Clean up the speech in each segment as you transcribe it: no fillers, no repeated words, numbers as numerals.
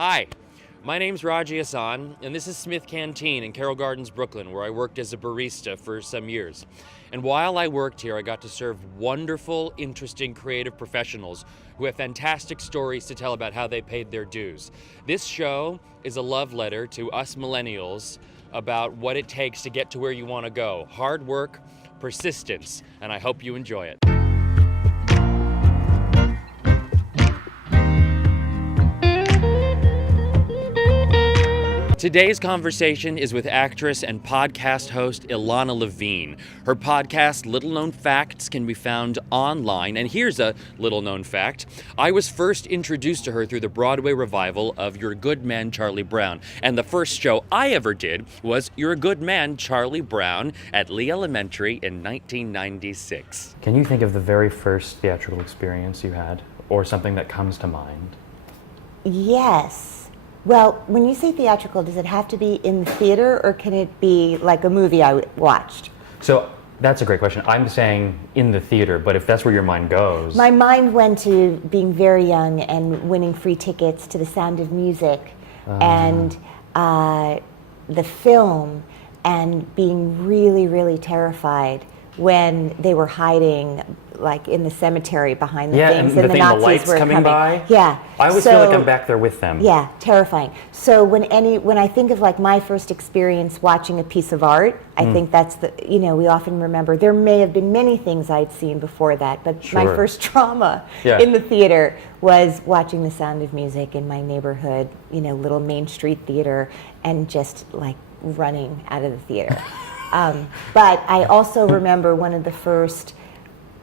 Hi, my name's Raji, and this is Smith Canteen in Carroll Gardens, Brooklyn, where I worked as a barista for some years. And while I worked here, I got to serve wonderful, interesting, creative professionals who have fantastic stories to tell about how they paid their dues. This show is a love letter to us millennials about what it takes to get to where you want to go. Hard work, persistence, and I hope you enjoy it. Today's conversation is with actress and podcast host Ilana Levine. Her podcast, Little Known Facts, can be found online. And here's a little known fact. I was first introduced to her through the Broadway revival of You're a Good Man, Charlie Brown. And the first show I ever did was You're a Good Man, Charlie Brown at Lee Elementary in 1996. Can you think of the very first theatrical experience you had, or something that comes to mind? Yes. Well, when you say theatrical, does it have to be in the theater, or can it be like a movie I watched? So that's a great question. I'm saying in the theater, but if that's where your mind goes. My mind went to being very young and winning free tickets to The Sound of Music and the film, and being really, really terrified when they were hiding like in the cemetery behind the things, and the Nazis lights were coming by. Yeah, I always feel like I'm back there with them. Yeah, terrifying. So when I think of like my first experience watching a piece of art, I think that's we often remember. There may have been many things I'd seen before that, but my first trauma in the theater was watching The Sound of Music in my neighborhood, little Main Street theater, and just like running out of the theater. But I also remember one of the first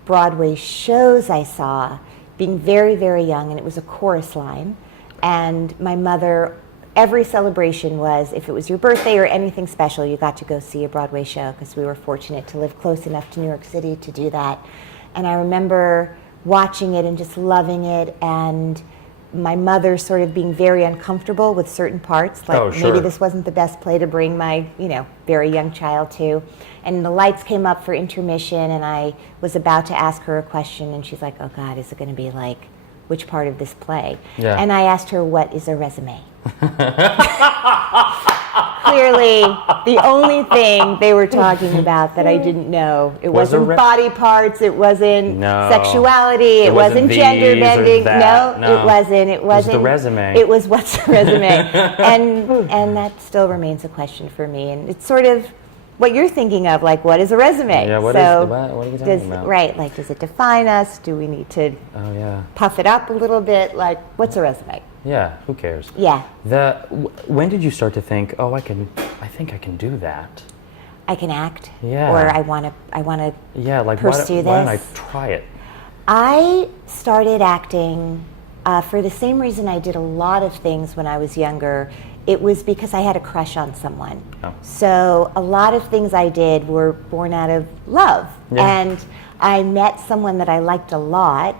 Broadway shows I saw, being very, very young, and it was a chorus line. And my mother, every celebration was, if it was your birthday or anything special, you got to go see a Broadway show, because we were fortunate to live close enough to New York City to do that. And I remember watching it and just loving it, and my mother sort of being very uncomfortable with certain parts, like maybe this wasn't the best play to bring my, very young child to. And the lights came up for intermission, and I was about to ask her a question, and she's like, oh God, is it going to be like, which part of this play? Yeah. And I asked her, what is a resume? Clearly, the only thing they were talking about that I didn't know. It wasn't body parts, it wasn't sexuality, it wasn't gender bending. No, it wasn't. It wasn't the resume. It was what's a resume. and that still remains a question for me. And it's sort of what you're thinking of, like, what is a resume? Yeah, what are you talking about? Right, like, does it define us? Do we need to puff it up a little bit? Like, what's a resume? Yeah, who cares? Yeah. When did you start to think, I think I can do that? I can act? Yeah. Or I want to pursue this? Why don't I try it? I started acting for the same reason I did a lot of things when I was younger. It was because I had a crush on someone. Oh. So a lot of things I did were born out of love. Yeah. And I met someone that I liked a lot.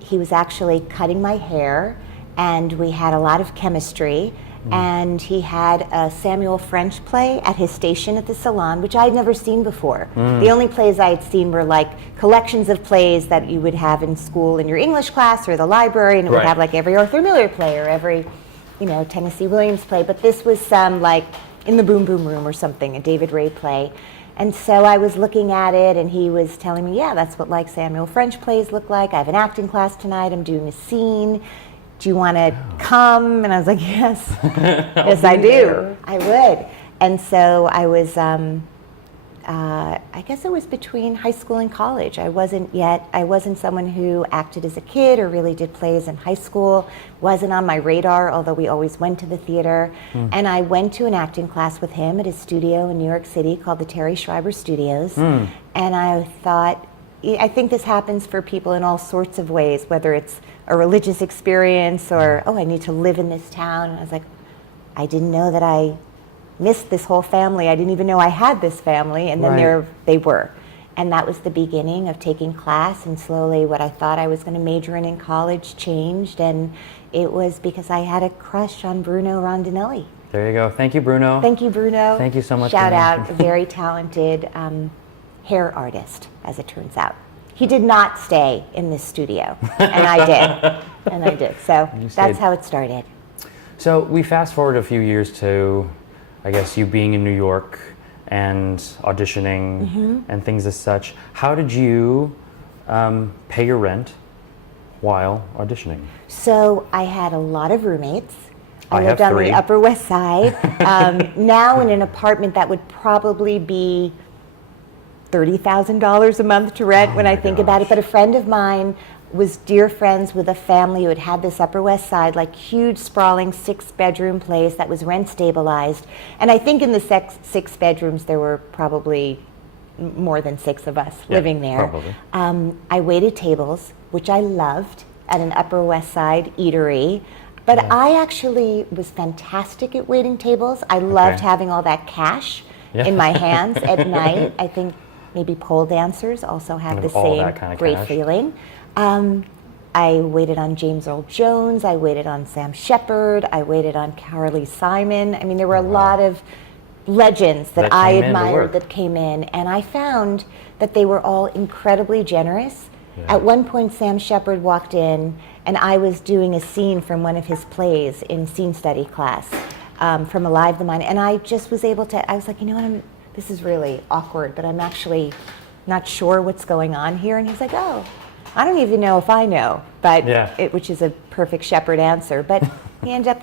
He was actually cutting my hair, and we had a lot of chemistry. And he had a Samuel French play at his station at the Salon, which I'd never seen before. The only plays I'd seen were like collections of plays that you would have in school in your English class or the library, and it would have like every Arthur Miller play or every Tennessee Williams play, but this was some like In the Boom Boom Room or something, a David Ray play. And so I was looking at it, and he was telling me, yeah, that's what like Samuel French plays look like. I have an acting class tonight, I'm doing a scene. Do you want to come? And I was like, yes, yes I do, I would. And so I was, I guess it was between high school and college. I wasn't someone who acted as a kid or really did plays in high school. Wasn't on my radar, although we always went to the theater. And I went to an acting class with him at his studio in New York City called the Terry Schreiber Studios. And I thought, I think this happens for people in all sorts of ways, whether it's a religious experience or, I need to live in this town. And I was like, I didn't know that I missed this whole family. I didn't even know I had this family, and then there they were. And that was the beginning of taking class, and slowly what I thought I was going to major in college changed, and it was because I had a crush on Bruno Rondinelli. There you go. Thank you, Bruno. Thank you, Bruno. Thank you so much. Shout out, a very talented hair artist, as it turns out. He did not stay in this studio, and I did. So that's how it started. So we fast forward a few years to, I guess, you being in New York and auditioning and things as such. How did you pay your rent while auditioning? So I had a lot of roommates. I lived have on 3. the Upper West Side. Now in an apartment that would probably be $30,000 a month to rent when I think about it. But a friend of mine was dear friends with a family who had this Upper West Side, like huge, sprawling 6-bedroom place that was rent stabilized. And I think in the 6 bedrooms there were probably more than 6 of us living there. Probably. I waited tables, which I loved, at an Upper West Side eatery. But I actually was fantastic at waiting tables. I loved having all that cash in my hands at night. I think maybe pole dancers also have the same great feeling. I waited on James Earl Jones. I waited on Sam Shepard. I waited on Carly Simon. I mean, there were a lot of legends that I admired that came in. And I found that they were all incredibly generous. At one point, Sam Shepard walked in, and I was doing a scene from one of his plays in scene study class from Alive the Mind. And I just was able to, I was like, you know what, this is really awkward, but I'm actually not sure what's going on here. And he's like, oh, I don't even know if I know, but which is a perfect Shepard answer. But he ended up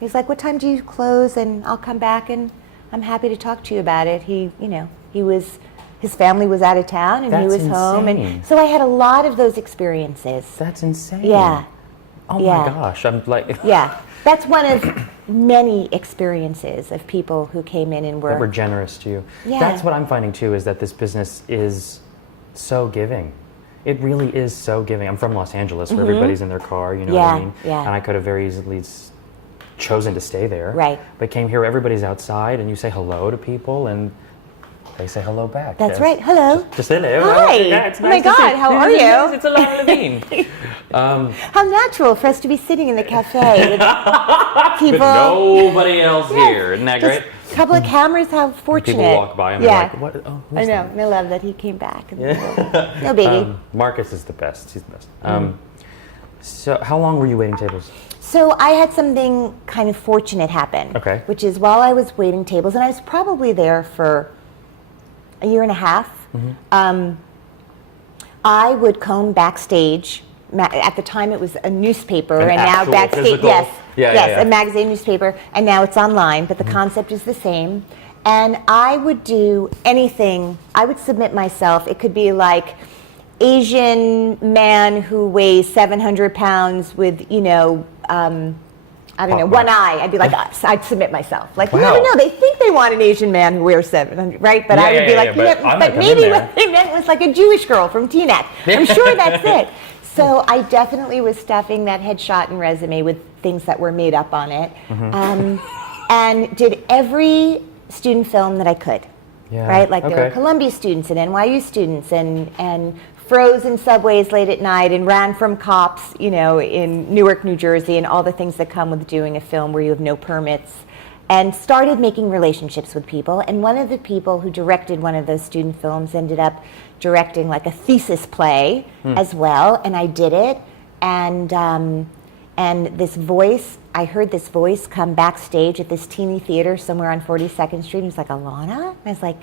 he's like, what time do you close? And I'll come back and I'm happy to talk to you about it. His family was out of town and he was home. And so I had a lot of those experiences. That's insane. Yeah. Oh my gosh, I'm like... Yeah, that's one of many experiences of people who came in and that were generous to you. Yeah. That's what I'm finding too, is that this business is so giving. It really is so giving. I'm from Los Angeles, where everybody's in their car, you know what I mean? Yeah. And I could have very easily chosen to stay there. Right. But came here, everybody's outside, and you say hello to people, and they say hello back. That's right. Hello. Just hello. Hi. Yeah, it's Oh my nice to see God, how are you? It's Ilana Levine. How natural for us to be sitting in the cafe with people. With nobody else here. Isn't that Just great? a couple of cameras, how fortunate. People walk by and they're like, what? Oh, who's I know, that? and I love that he came back. No biggie. Marcus is the best. He's the best. So how long were you waiting tables? So I had something kind of fortunate happen. Okay. Which is while I was waiting tables, and I was probably there for a year and a half, I would come backstage. At the time, it was a newspaper, and now backstage, a magazine newspaper, and now it's online. But the concept is the same. And I would do anything. I would submit myself. It could be like Asian man who weighs 700 pounds with, I don't know, one eye. I'd be like, I'd submit myself. Like, you never know. They think they want an Asian man who wears 700, right? But I would be like, but maybe what they meant was like a Jewish girl from Teaneck. I'm sure that's it. So I definitely was stuffing that headshot and resume with things that were made up on it, and did every student film that I could. Yeah. Right? Like there were Columbia students and NYU students and froze in subways late at night and ran from cops, in Newark, New Jersey, and all the things that come with doing a film where you have no permits, and started making relationships with people. And one of the people who directed one of those student films ended up directing like a thesis play as well, and I did it. And this voice, I heard this voice come backstage at this teeny theater somewhere on 42nd Street. It was like, Ilana? And I was like,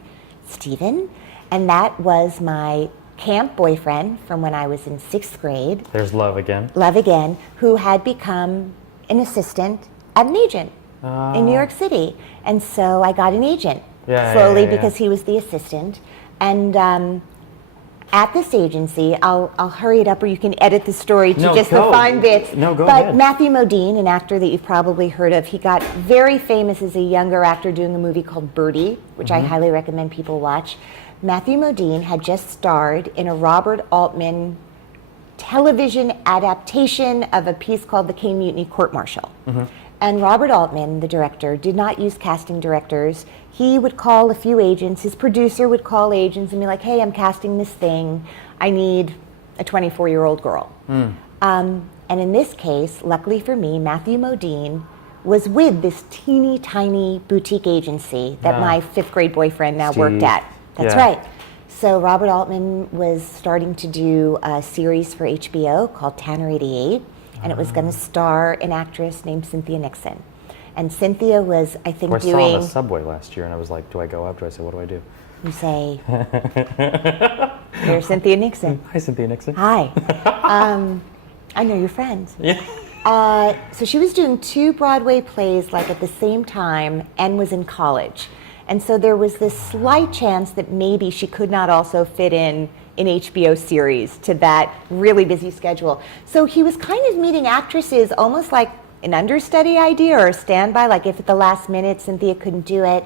Steven? And that was my camp boyfriend from when I was in 6th grade. There's love again. Love again, who had become an assistant at an agent in New York City. And so I got an agent slowly because he was the assistant. And at this agency, I'll hurry it up, or you can edit the story to the fine bits. No, go But ahead. Matthew Modine, an actor that you've probably heard of, he got very famous as a younger actor doing a movie called Birdie, which I highly recommend people watch. Matthew Modine had just starred in a Robert Altman television adaptation of a piece called The Caine Mutiny Court Martial. And Robert Altman, the director, did not use casting directors. He would call a few agents. His producer would call agents and be like, hey, I'm casting this thing. I need a 24-year-old girl. And in this case, luckily for me, Matthew Modine was with this teeny tiny boutique agency that my 5th grade boyfriend now worked at. That's right. So Robert Altman was starting to do a series for HBO called Tanner 88. and it was going to star an actress named Cynthia Nixon. And Cynthia was, I think, I saw doing... on the subway last year, and I was like, do I go up? Do I say, what do I do? You say, here's Cynthia Nixon. Hi, Cynthia Nixon. Hi. I know your friends. Yeah. So she was doing 2 Broadway plays like at the same time and was in college. And so there was this slight chance that maybe she could not also fit in an HBO series to that really busy schedule. So he was kind of meeting actresses almost like an understudy idea or a standby, like if at the last minute Cynthia couldn't do it.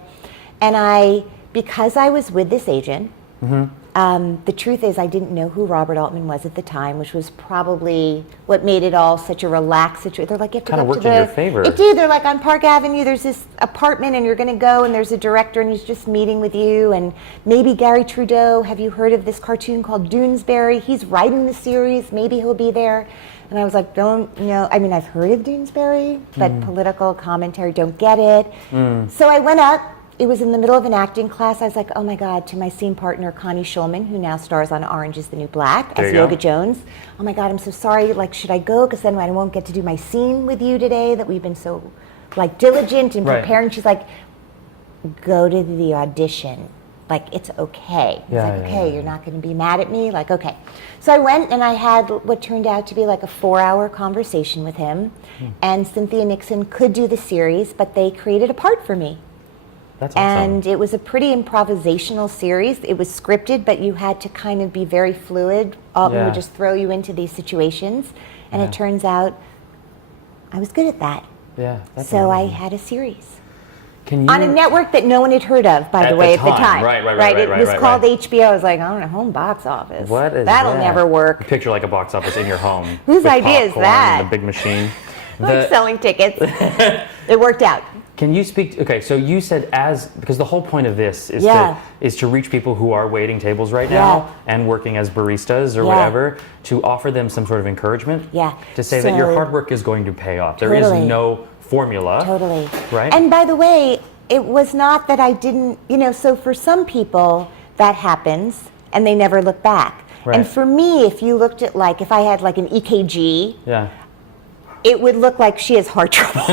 And because I was with this agent, the truth is I didn't know who Robert Altman was at the time, which was probably what made it all such a relaxed situation. They're like, you have to Kind of go up worked to in your favor. It did. They're like, on Park Avenue, there's this apartment and you're going to go and there's a director and he's just meeting with you. And maybe Gary Trudeau, have you heard of this cartoon called Doonesbury? He's writing the series. Maybe he'll be there. And I was like, don't know. I mean, I've heard of Doonesbury, but political commentary, don't get it. So I went up. It was in the middle of an acting class. I was like, oh my God, to my scene partner, Connie Schulman, who now stars on Orange is the New Black as Yoga Jones. Oh my God, I'm so sorry. Like, should I go? Because then I won't get to do my scene with you today that we've been so like diligent in preparing. She's like, go to the audition. Like, it's okay. It's like, okay, you're not going to be mad at me? Like, okay. So I went and I had what turned out to be like a 4-hour conversation with him. And Cynthia Nixon could do the series, but they created a part for me. That's awesome. And it was a pretty improvisational series. It was scripted, but you had to kind of be very fluid. Altman would just throw you into these situations. And it turns out I was good at that. Yeah. That's so amazing. I had a series. Can you... On a network that no one had heard of, by the way, at the time. Right. It was called HBO. I was like, I don't know, home box office. What is That'll that? never work. Picture like a box office in your home. Whose idea is that? And a big machine. Like selling tickets. It worked out. Can you speak? Okay, so you said because the whole point of this is to reach people who are waiting tables right now and working as baristas or whatever, to offer them some sort of encouragement. Yeah. To say that your hard work is going to pay off. There is no formula. Totally. Right. And by the way, it was not that I didn't. So for some people that happens and they never look back. Right. And for me, if you looked at if I had like an EKG. Yeah. It would look like she has heart trouble,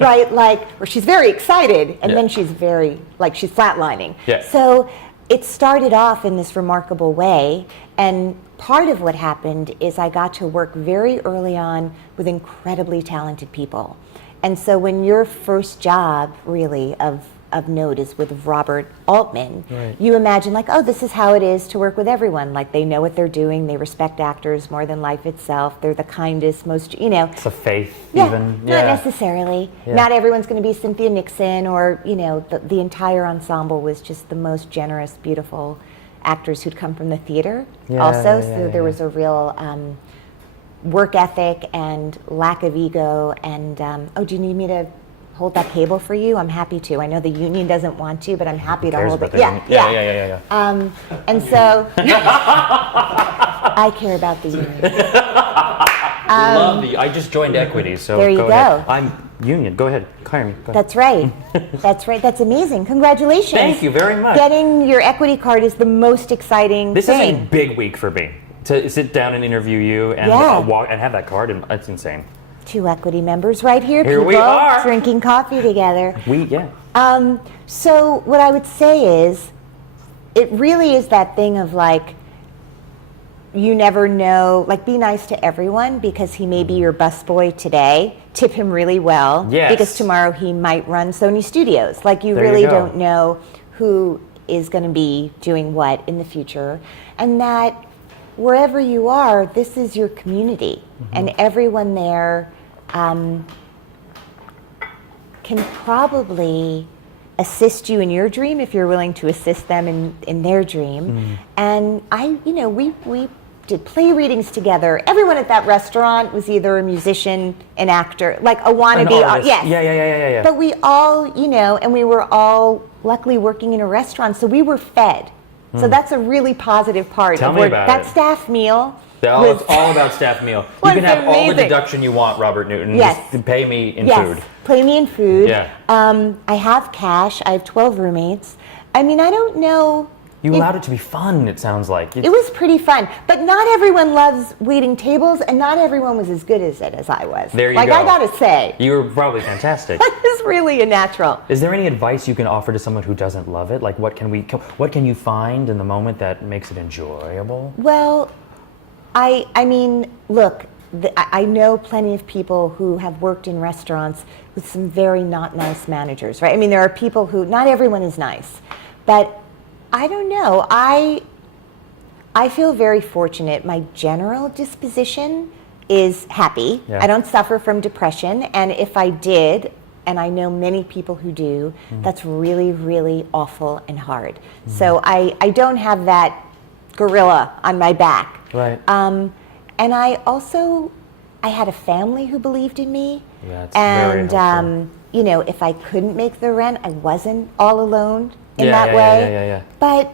right? Or she's very excited, and then she's she's flatlining. Yeah. So it started off in this remarkable way, and part of what happened is I got to work very early on with incredibly talented people. And so when your first job, really, of note is with Robert Altman, you imagine this is how it is to work with everyone. Like, they know what they're doing, they respect actors more than life itself, they're the kindest, most, It's a faith, even. Not necessarily. Not everyone's going to be Cynthia Nixon or, the entire ensemble was just the most generous, beautiful actors who'd come from the theater so there was a real work ethic and lack of ego and, do you need me to hold that cable for you? I'm happy to. I know the union doesn't want to, but I'm happy to hold it. Yeah. And so I care about the union. I just joined Equity, so there you go. Ahead. I'm union. Go ahead. Hire me. Go ahead. That's right. That's right. That's amazing. Congratulations. Thank you very much. Getting your Equity card is the most exciting This thing. is a big week for me. To sit down and interview you and walk and have that card, and it's insane. 2 Equity members right here. Here people we are. Drinking coffee together. So what I would say is, it really is that thing of you never know, be nice to everyone because he may be your busboy today. Tip him really well because tomorrow he might run Sony Studios. You really don't know who is going to be doing what in the future. And that wherever you are, this is your community. And everyone there can probably assist you in your dream if you're willing to assist them in their dream. And we did play readings together. Everyone at that restaurant was either a musician, an actor, a wannabe. Yes. Yeah. But we all, and we were all luckily working in a restaurant, so we were fed. So that's a really positive part. Tell me about that it. staff meal. It's all about staff meal. You can have all the deduction you want, Robert Newton. Yes. Just pay me in food. Pay me in food. Yeah. I have cash. I have 12 roommates. I mean, I don't know You allowed it to be fun, it sounds like. It was pretty fun, but not everyone loves waiting tables, and not everyone was as good at it as I was. There you like, go. I gotta say. You were probably fantastic. It was really a natural. Is there any advice you can offer to someone who doesn't love it? Like, what can you find in the moment that makes it enjoyable? Well, I mean, look, I know plenty of people who have worked in restaurants with some very not nice managers, right? I mean, there are people who, not everyone is nice, but I don't know. I feel very fortunate. My general disposition is happy. Yeah. I don't suffer from depression, and if I did, and I know many people who do, that's really, really awful and hard. So I don't have that gorilla on my back. Right. And I had a family who believed in me. Yeah, it's very helpful. You know, if I couldn't make the rent, I wasn't all alone in that way. Yeah. But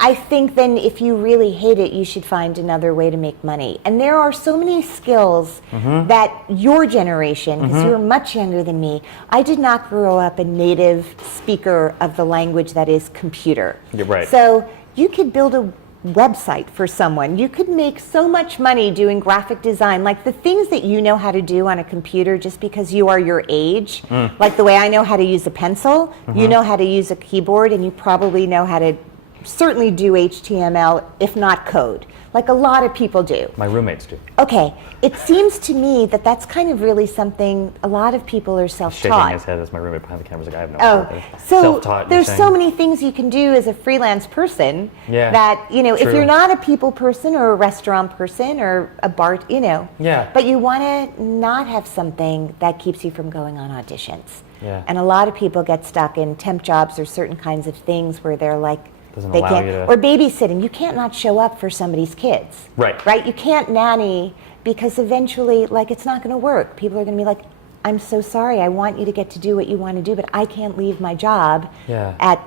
I think then if you really hate it, you should find another way to make money. And there are so many skills that your generation, because you were much younger than me, I did not grow up a native speaker of the language that is computer. You're right. So you could build a website for someone. You could make so much money doing graphic design, like the things that you know how to do on a computer just because you are your age. Like the way I know how to use a pencil, you know how to use a keyboard, and you probably know how to certainly do HTML, if not code, like a lot of people do. My roommates do. Okay, it seems to me that that's kind of really something a lot of people are self-taught. Shaking his head as my roommate behind the camera is like, I have no idea. So Self-taught, there's you're so saying? many things you can do as a freelance person that, you know, if true. you're not a people person or a restaurant person or a bar, you know, Yeah. but you want to not have something that keeps you from going on auditions. Yeah. And a lot of people get stuck in temp jobs or certain kinds of things where they're like, Doesn't they allow can't, you to- or babysitting. You can't not show up for somebody's kids. Right. Right? You can't nanny because eventually, like, it's not going to work. People are going to be like, I'm so sorry. I want you to get to do what you want to do, but I can't leave my job at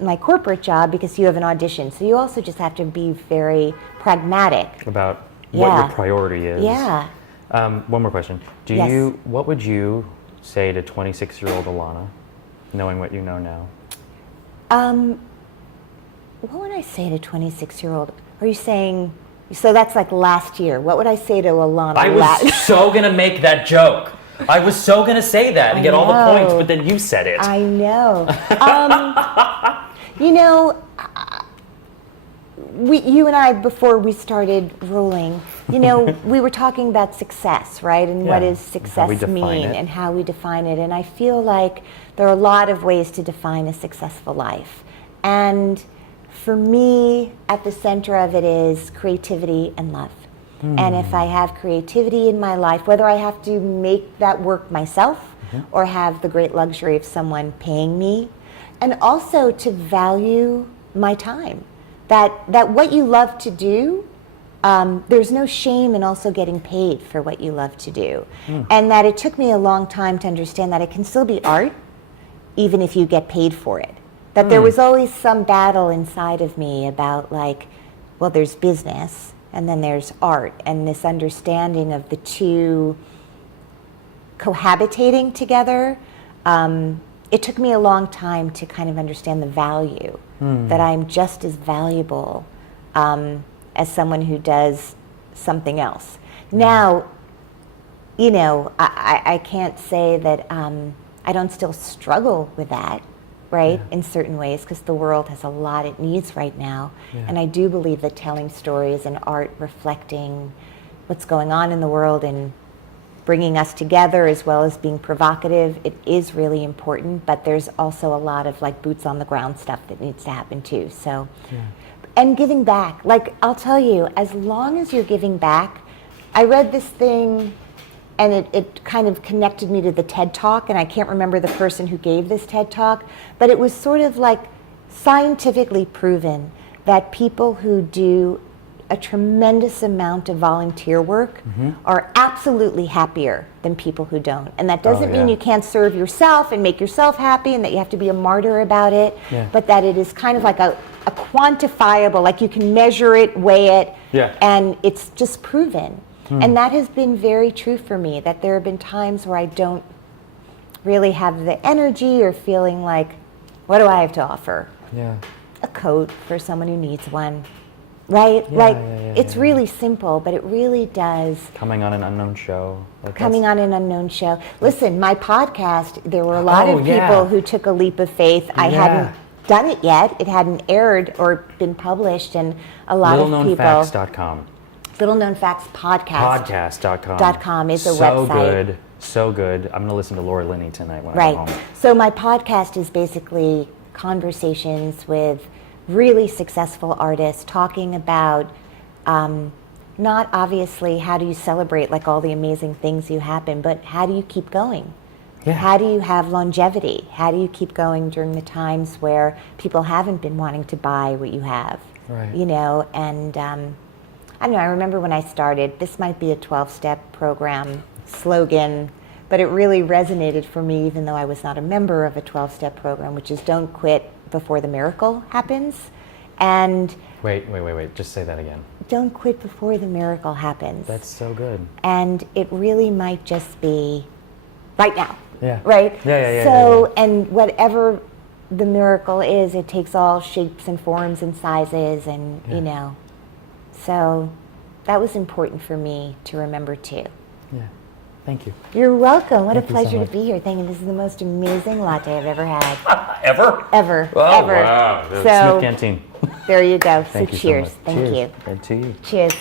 my corporate job because you have an audition. So you also just have to be very pragmatic About what your priority is. Yeah. One more question. Yes. What would you say to 26-year-old Ilana, knowing what you know now? What would I say to 26-year-old? Are you saying, so that's like last year. What would I say to Ilana? I was so going to make that joke. I was so going to say that and get all the points, but then you said it. I know. You know, you and I, before we started rolling, you know, we were talking about success, right? And what does success mean and how we define it. And I feel like there are a lot of ways to define a successful life. And for me, at the center of it is creativity and love. And if I have creativity in my life, whether I have to make that work myself or have the great luxury of someone paying me, and also to value my time. That what you love to do, there's no shame in also getting paid for what you love to do. And that it took me a long time to understand that it can still be art, even if you get paid for it. That there was always some battle inside of me about, like, well, there's business and then there's art, and this understanding of the two cohabitating together. It took me a long time to kind of understand the value, that I'm just as valuable as someone who does something else. Now, you know, I can't say that I don't still struggle with that, right, in certain ways, because the world has a lot it needs right now. And I do believe that telling stories and art reflecting what's going on in the world and bringing us together as well as being provocative, it is really important, but there's also a lot of, like, boots on the ground stuff that needs to happen too. So, and giving back, like, I'll tell you, as long as you're giving back, I read this thing and it kind of connected me to the TED Talk, and I can't remember the person who gave this TED Talk, but it was sort of like scientifically proven that people who do a tremendous amount of volunteer work are absolutely happier than people who don't. And that doesn't mean you can't serve yourself and make yourself happy and that you have to be a martyr about it, but that it is kind of like a quantifiable, like you can measure it, weigh it, and it's just proven. And that has been very true for me, that there have been times where I don't really have the energy or feeling like, what do I have to offer? a coat for someone who needs one, right? It's really simple, but it really does. Coming on an unknown show. Coming on an unknown show. Listen, my podcast, there were a lot of people who took a leap of faith. I hadn't done it yet. It hadn't aired or been published, and a lot of people. LittleKnownFacts.com. Little Known Facts Podcast. Podcast.com. Is a website. So good. I'm going to listen to Laura Linney tonight when I go home. So my podcast is basically conversations with really successful artists talking about not obviously how do you celebrate like all the amazing things you happen, but how do you keep going? Yeah. How do you have longevity? How do you keep going during the times where people haven't been wanting to buy what you have? Right. You know, and I don't know, I remember when I started, this might be a 12-step program slogan, but it really resonated for me even though I was not a member of a 12-step program, which is don't quit before the miracle happens. And Wait. Just say that again. Don't quit before the miracle happens. That's so good. And it really might just be right now. Yeah. Right? Yeah. So, and whatever the miracle is, it takes all shapes and forms and sizes and, you know. So that was important for me to remember too. Yeah. Thank you. You're welcome. What a Thank you so pleasure much. to be here. Thank you. This is the most amazing latte I've ever had. Ever? Ever. Oh, ever. wow. So, Smith Canteen. there you go. So Thank you cheers. so much. Thank Cheers. you. And to you. Cheers.